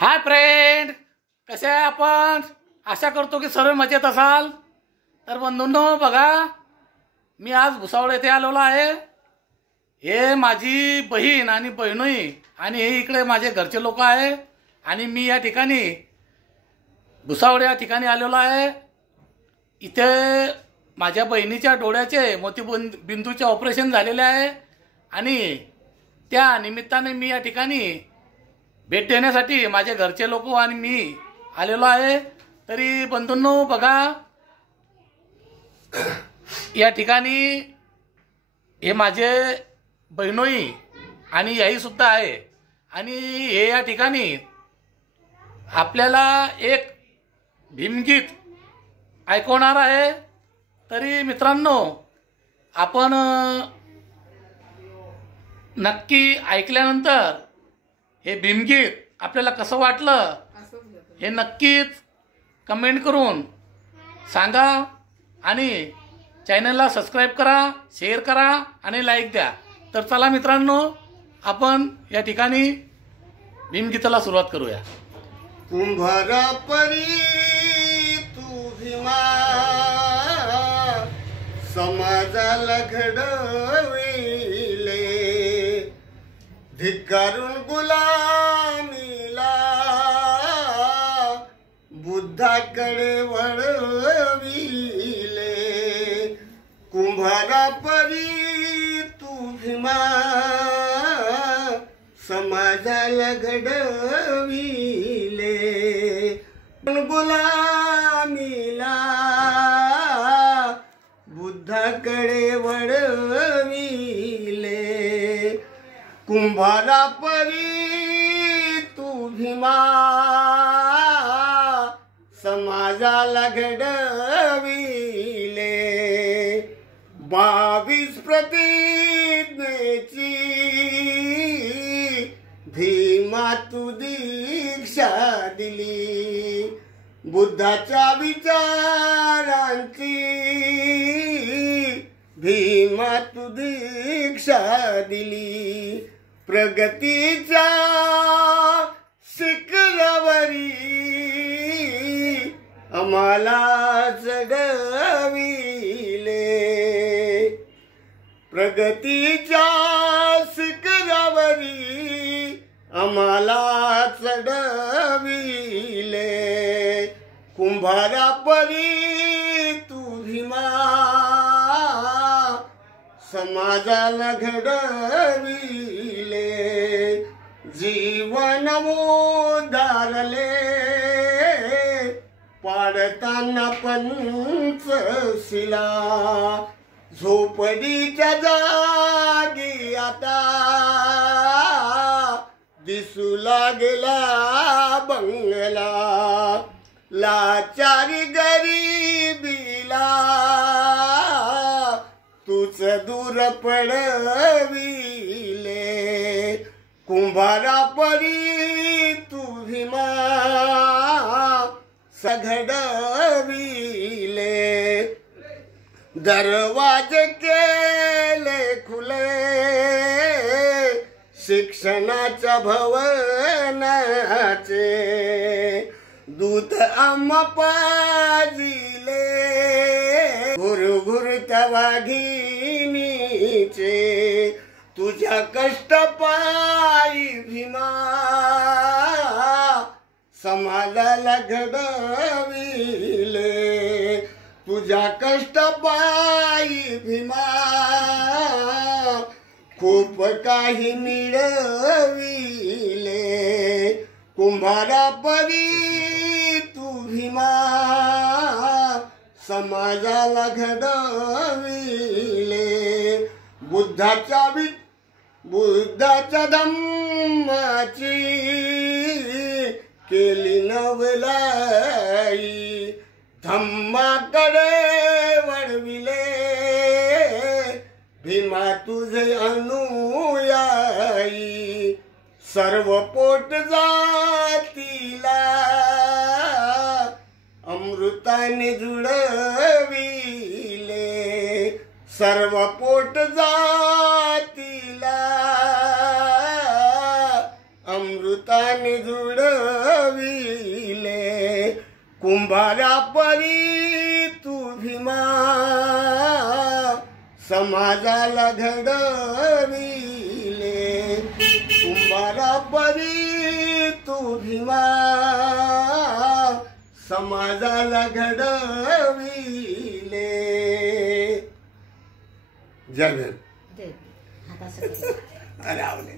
Hi friend, कसे आहे आपण? आशा करतो की सर्व मजेत असाल. तर बंधूंनो बघा, मी आज भुसावळ येथे आलेलो आहे. हे माझी बहीण आणि बहिणोई आणि हे इकडे माझे घरचे लोक आहे. आणि मी या ठिकाणी भुसावळ या ठिकाणी आलेलो आहे. इथे माझ्या बहिणीच्या डोळ्याचे मोतीबिंदूचे ऑपरेशन झालेले आहे आणि त्या निमित्ताने मी या ठिकाणी भेट देण्यासाठी माझे घरचे लोक आणि मी आलेलो आहे. तरी बंधूंनो बघा, या ठिकाणी हे माझे बहिणोई आणि याही सुद्धा आहे. आणि हे या ठिकाणी आपल्याला एक भीमगीत ऐकवणार आहे. तरी मित्रांनो, आपण नक्की ऐकल्यानंतर हे भीमगीत आपल्याला कसं वाटलं हे नक्कीच कमेंट करून सांगा. आणि चॅनलला सबस्क्राईब करा, शेअर करा आणि लाईक द्या. तर चला मित्रांनो, आपण या ठिकाणी भीमगीताला सुरुवात करूया. कुंभारा परी तू भीमा, समाजाला घडविले, धिक्कारून गुलामीला बुद्धाकडे वळविले. कुंभारा परी तू भीमा, समाजाला घडविले, गुलामीला बुद्धाकडे वळविले. कुंभारा परी तू भीमा, समाजाला घडविले. 22 प्रतिज्ञेची भीमा तू दीक्षा दिली, बुद्धाच्या विचारांची भीमा तू दीक्षा दिली. प्रगतीच्या शिखरावरी आम्हाला चढविले, प्रगतीच्या शिखरावरी आम्हाला चढविले. कुंभारा परी तू भीमा, समाजाला घडविले. जीवन उदारले, पाडताना पंचशिला, झोपडीच्या जागी आता दिसू लागला बंगला. लाचारी गरिबीला तूच दूर पडविले. कुंभारा परी तू भीमा, घडविले. दरवाजे केले खुले, शिक्षणाच्या भवनाचे, दूध आम्हा पाजिले, घुरघुरत्या वाघिणीचे. तुझ्या कष्ट पायी भीमा, समाजाला घडविले. तुझ्या कष्ट पायी भीमा, खूप काही मिळविले. कुंभारा परी तू भीमा, समाजाला घडविले. बुद्धाच्या धम्माची केली नवलाई, धम्माकडे वळविले. भीमा तुझे अनुयायी, सर्व पोट जातीला अमृताने जुळविले. सर्व पोट जातीला अमृता हाताने जुडविले कुंभारा परी तू भीमा समाजाला घडविले कुंभारा परी तू भीमा समाजाला घडविले. जय भीम. हाताचं अरे आवले